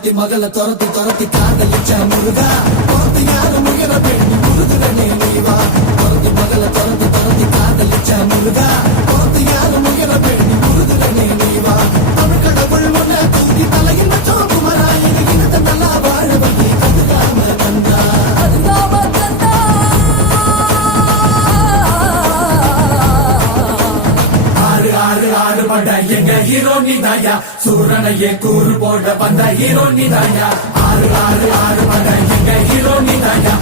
துரத்தி மகளை துரத்தி காதலிச்ச முருகா துரத்தி யாரு முயல பெண்ணி முருகனே நீவா துரத்தி மகளை துரத்தி காதலிச்ச முருகா துரத்தி யாரு முயல பெண்ணி முருகனே நீவா தமிழ் கடவுள் முன்ன தூக்கி தலையில் வச்சோம் குமரா இனத்தை நல்லா வாழ வழி கதுகாம கண்டா எங்க ஹீரோ நீதாயா சூரனையே கூறு போட வந்த ஹீரோ நீதாயா ஆறு பட எங்க ஹீரோ நீதாயா